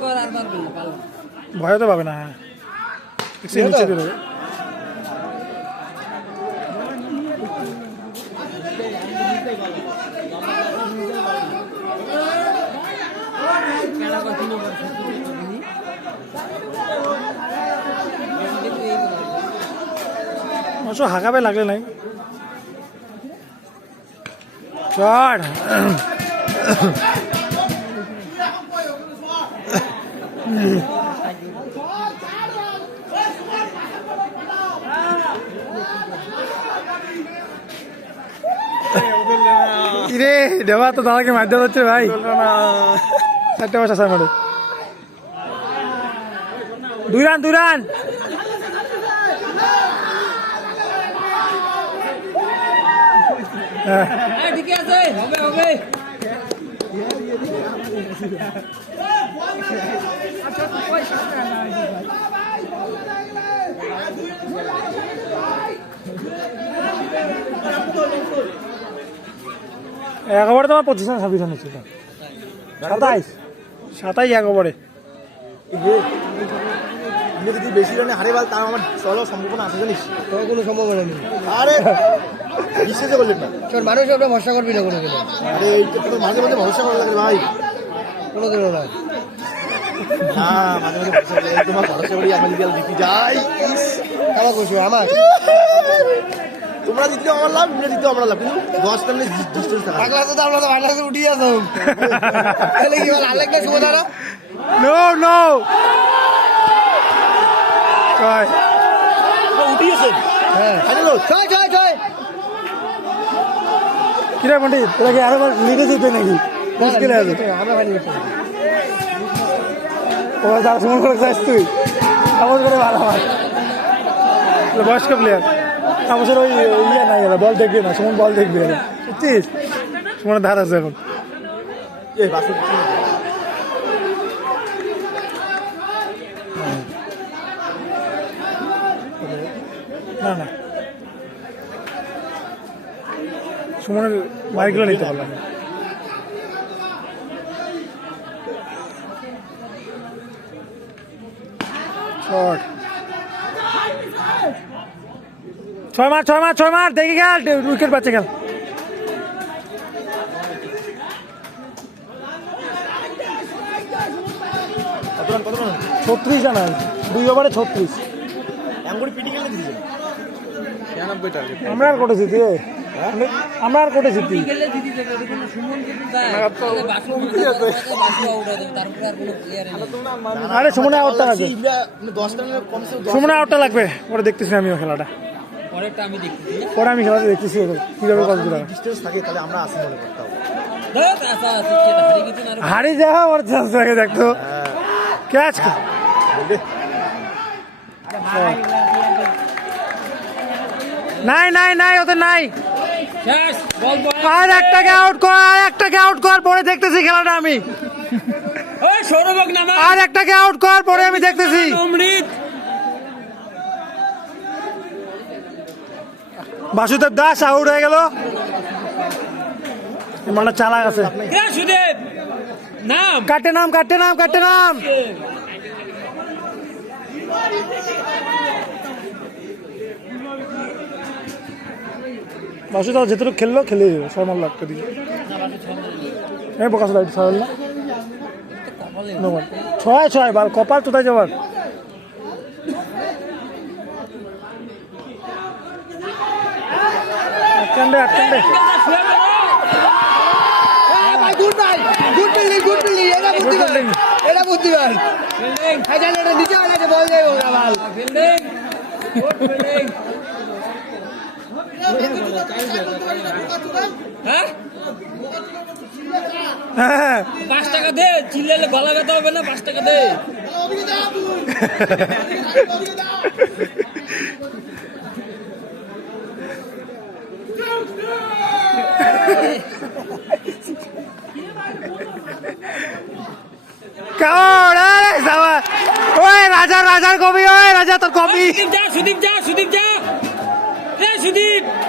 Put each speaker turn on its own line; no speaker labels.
কর আর পারবে না পারবে না।
ভয় তো পাবে না হ্যাঁ নিচে দিয়ে দেবে। অবশ্য হাঁকাবে লাগলে নাই চড় রে দেবা, তো দাদাকে মার দেওয়া হচ্ছে ভাই। চারটে বছর আছে আমার দুই রান দুই রান। হ্যাঁ।
ঠিকই আছে। হবে হবে।
এক ওভারে তোমার পঁচিশ রান ছাব্বিশ রান হচ্ছে সাতাইশ। সাতাইশ এক ওভারে
আমি যদি বেশি রানে হারে বল তার আমার চলো সম্ভাবনা আছে জানিস?
তোমার কোনো সম্ভাবনা নেই।
আরে! বিশ্বাসই করলেন না।
তোর মানুষ আমরা ভরসা করবি না কোনো দিনও
আরে এইটা তো মাঝে মাঝে ভরসা করা লাগে ভাই।
কোনো দিনও না।
না মাঝে মাঝে ভরসা করা তোমার ভরসা করি আমি যদি জিতে যাই।
আমার আমার?
তোমরা দিতে আমার লাভ তোমরা দিতে আমার লাভ কিন্তু দশ ডিস্টেন্স থাকা।
তো আমরা তো তো উঠিয়ে তাহলে কি বল আলেক না সুবিধারা
নো নো কয়
উঠিয়েছেন।
হ্যাঁ। ছয় ছয় ছয়।
কিরে পণ্ডিত তোরা কি আরও লিখে দিতে নাকি? মুশকিল আছে ও তার সময় করে যাস তুই। আমার করে ভালো হয়। বয়স্ক প্লেয়ার আমার ওই ইয়ে নাই এরা বল দেখবে না সুমন বল দেখবে এরা। বুঝছিস সুমনের ধার আছে এখন। না না। সুমনের মাইকগুলো নিতে পারলাম শট ছয় মার ছয় মার ছয় মার দেখে গেল উইকেট পাচ্ছে গেল।
কত রান কত রান
ছত্রিশ। জানা দুই ওভারে ছত্রিশ আমরা আর কোটে জিতি এ? আমরা আর কোটে জিতি
আর
সুমনে আউটটা লাগবে সুমনে আউটটা লাগবে। ওটা দেখতেছি আমিও খেলাটা। পরে আমি খেলাটা দেখতেছি কীভাবে কত দূর হারি যাওয়া ওর চান্স থাকে দেখতো। ক্যাচ নাই নাই নাই ওদের নাই। আর একটাকে আউট কর আর একটাকে আউট কর পরে দেখতেছি খেলাটা আমি। আর একটাকে আউট কর পরে আমি দেখতেছি। বাসুদেব দাস আউট হয়ে গেল। মানে চালাক আছে।
নাম।
কাটে নাম কাটে নাম কাটে নাম। বাসুদেব যেটুকু খেললো খেলে যাবে মাল লাগতে দিয়ে এই প্রকাশ লাইট ছয় না ছয় ছয় বার কপাল কোথায় যাবার আটকান্ডে আটকান্ডে
গুড ভাই গুড বিল্ডিং গুড বিল্ডিং এটা বুদ্ধিমান। এটা বুদ্ধিমান।
ফিল্ডিং
হ্যাঁ এটা নিচে বল দেবে ওরা
ফিল্ডিং গুড ফিল্ডিং হ্যাঁ?
হ্যাঁ।
পাঁচ টাকা দে চিল্লালে গলা ব্যথা হবে না পাঁচ টাকা দে।
কেমন রাজা রাজার কবি ওই রাজা তোর কবি।
সুদীপ যা সুদীপ যা সুদীপ যা। সুদীপ!